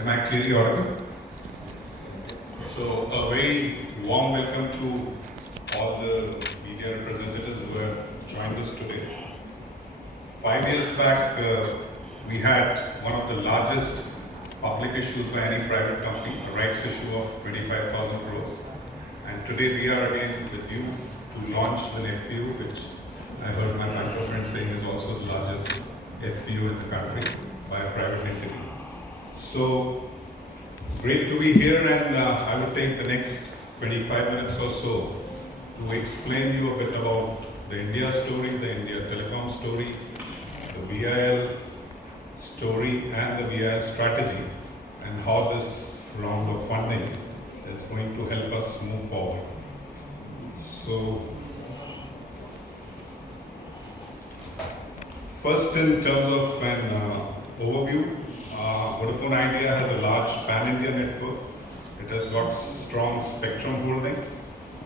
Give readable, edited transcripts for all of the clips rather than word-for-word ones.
Am I clearly audible? So a very warm welcome to all the media representatives who have joined us today. 5 years back, we had one of the largest public issues by any private company, a rights issue of 25,000 crores. And today we are again with you to launch an FPU, which I heard my banker friend saying is also the largest FPU in the country by a private entity. So great to be here, and I will take the next 25 minutes or so to explain you a bit about the India story, the India telecom story, the VIL story and the VIL strategy, and how this round of funding is going to help us move forward. So first, in terms of an overview, Vodafone Idea has a large pan-India network. It has got strong spectrum holdings.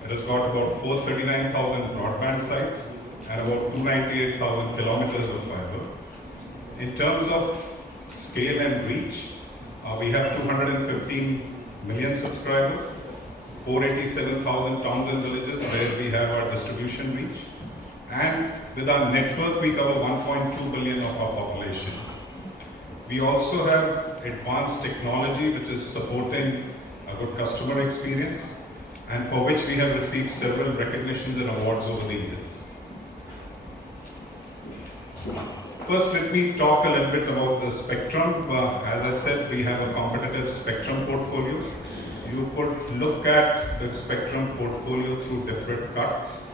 It has got about 439,000 broadband sites and about 298,000 kilometers of fiber. In terms of scale and reach, we have 215 million subscribers, 487,000 towns and villages where we have our distribution reach. And with our network, we cover 1.2 billion of our population. We also have advanced technology which is supporting a good customer experience, and for which we have received several recognitions and awards over the years. First, let me talk a little bit about the spectrum. As I said, we have a competitive spectrum portfolio. You could look at the spectrum portfolio through different cuts.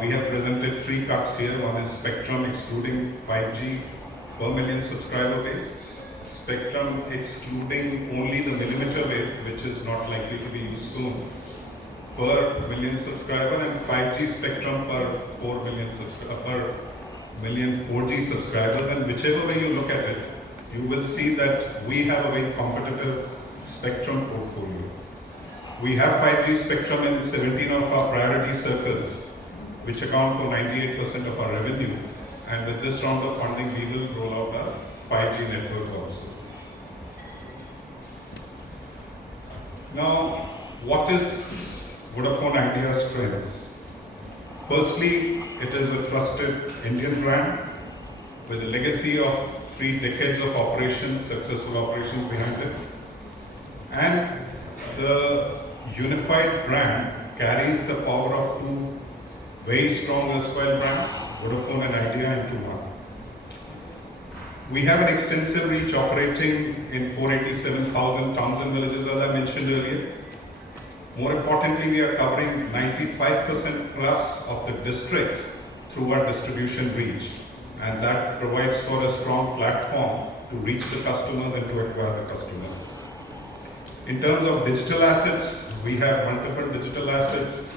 We have presented 3 cuts here. One is spectrum excluding 5G per million subscriber base, spectrum excluding only the millimeter wave, which is not likely to be used soon, per million subscriber, and 5G spectrum per 4 million per million 4G subscribers. And whichever way you look at it, you will see that we have a very competitive spectrum portfolio. We have 5G spectrum in 17 of our priority circles, which account for 98% of our revenue. And with this round of funding, we will roll out our 5G network also. Now, what is Vodafone Idea's strengths? Firstly, it is a trusted Indian brand with a legacy of 3 decades of operations, successful operations behind it. And the unified brand carries the power of 2 very strong erstwhile brands, Vodafone and Idea, into one. We have an extensive reach operating in 487,000 towns and villages, as I mentioned earlier. More importantly, we are covering 95% plus of the districts through our distribution reach, and that provides for a strong platform to reach the customers and to acquire the customers. In terms of digital assets, we have multiple digital assets,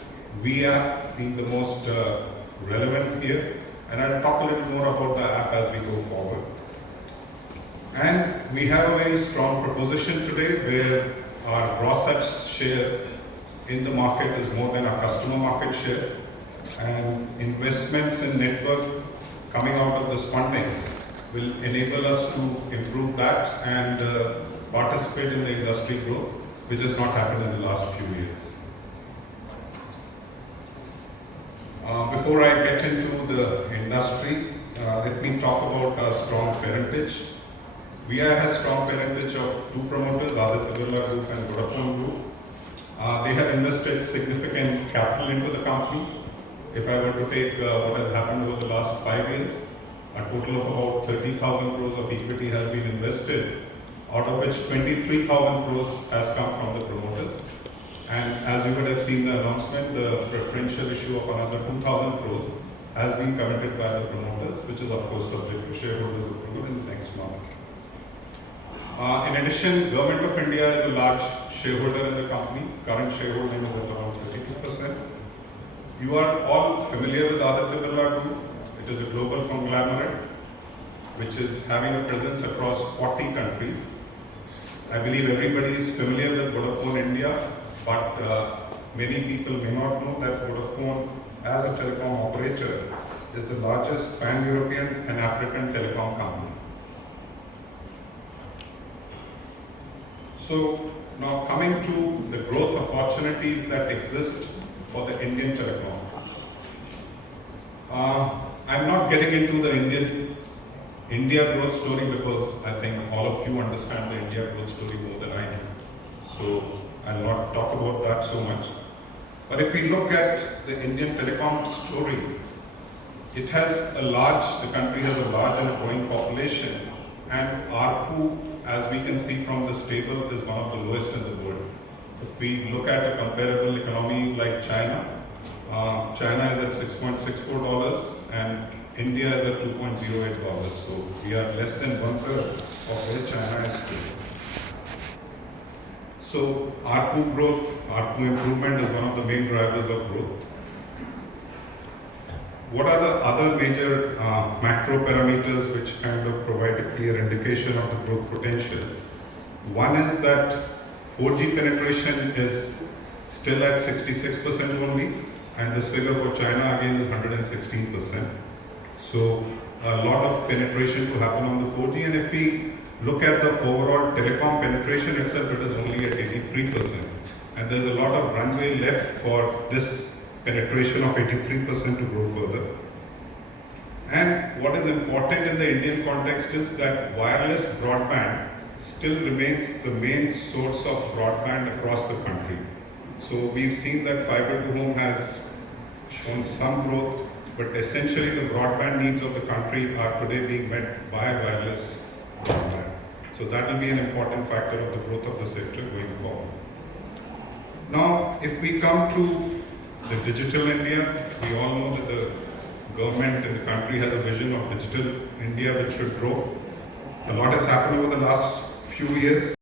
we app being the most relevant here, and I'll talk a little more about the app as we go forward. And we have a very strong proposition today where our gross adds share in the market is more than our customer market share, and investments in network coming out of this funding will enable us to improve that and participate in the industry growth, which has not happened in the last few years. Before I get into the industry, let me talk about our strong parentage. VI has strong parentage of 2 promoters, Aditya Birla Group and Vodafone Group. They have invested significant capital into the company. If I were to take what has happened over the last 5 years, a total of about 30,000 crores of equity has been invested, out of which 23,000 crores has come from the promoters. And as you would have seen the announcement, the preferential issue of another 2,000 crores has been committed by the promoters, which is of course subject to shareholders' approval in the next month. In addition, Government of India is a large shareholder in the company. Current shareholding is at around 52%. You are all familiar with Aditya Birla Group. It is a global conglomerate which is having a presence across 40 countries. I believe everybody is familiar with Vodafone India, but many people may not know that Vodafone, as a telecom operator, is the largest pan-European and African telecom company. So now coming to the growth opportunities that exist for the Indian telecom. I'm not getting into the India growth story because I think all of you understand the India growth story more than I do. So I'll not talk about that so much. But if we look at the Indian telecom story, the country has a large and growing population, and ARPU, as we can see from this table, is one of the lowest in the world. If we look at a comparable economy like China, China is at $6.64 and India is at $2.08. So we are less than 1/3 of where China is today. So ARPU improvement is one of the main drivers of growth. What are the other major macro parameters which kind of provide a clear indication of the growth potential? One is that 4G penetration is still at 66% only, and this figure for China again is 116%. So a lot of penetration to happen on the 4G, and if we look at the overall telecom penetration itself, it is only at 83%. And there's a lot of runway left for this penetration of 83% to grow further. And what is important in the Indian context is that wireless broadband still remains the main source of broadband across the country. So we've seen that fiber to home has shown some growth, but essentially the broadband needs of the country are today being met by wireless broadband. So that will be an important factor of the growth of the sector going forward. Now, if we come to the digital India, we all know that the government in the country has a vision of digital India which should grow. A lot has happened over the last few years.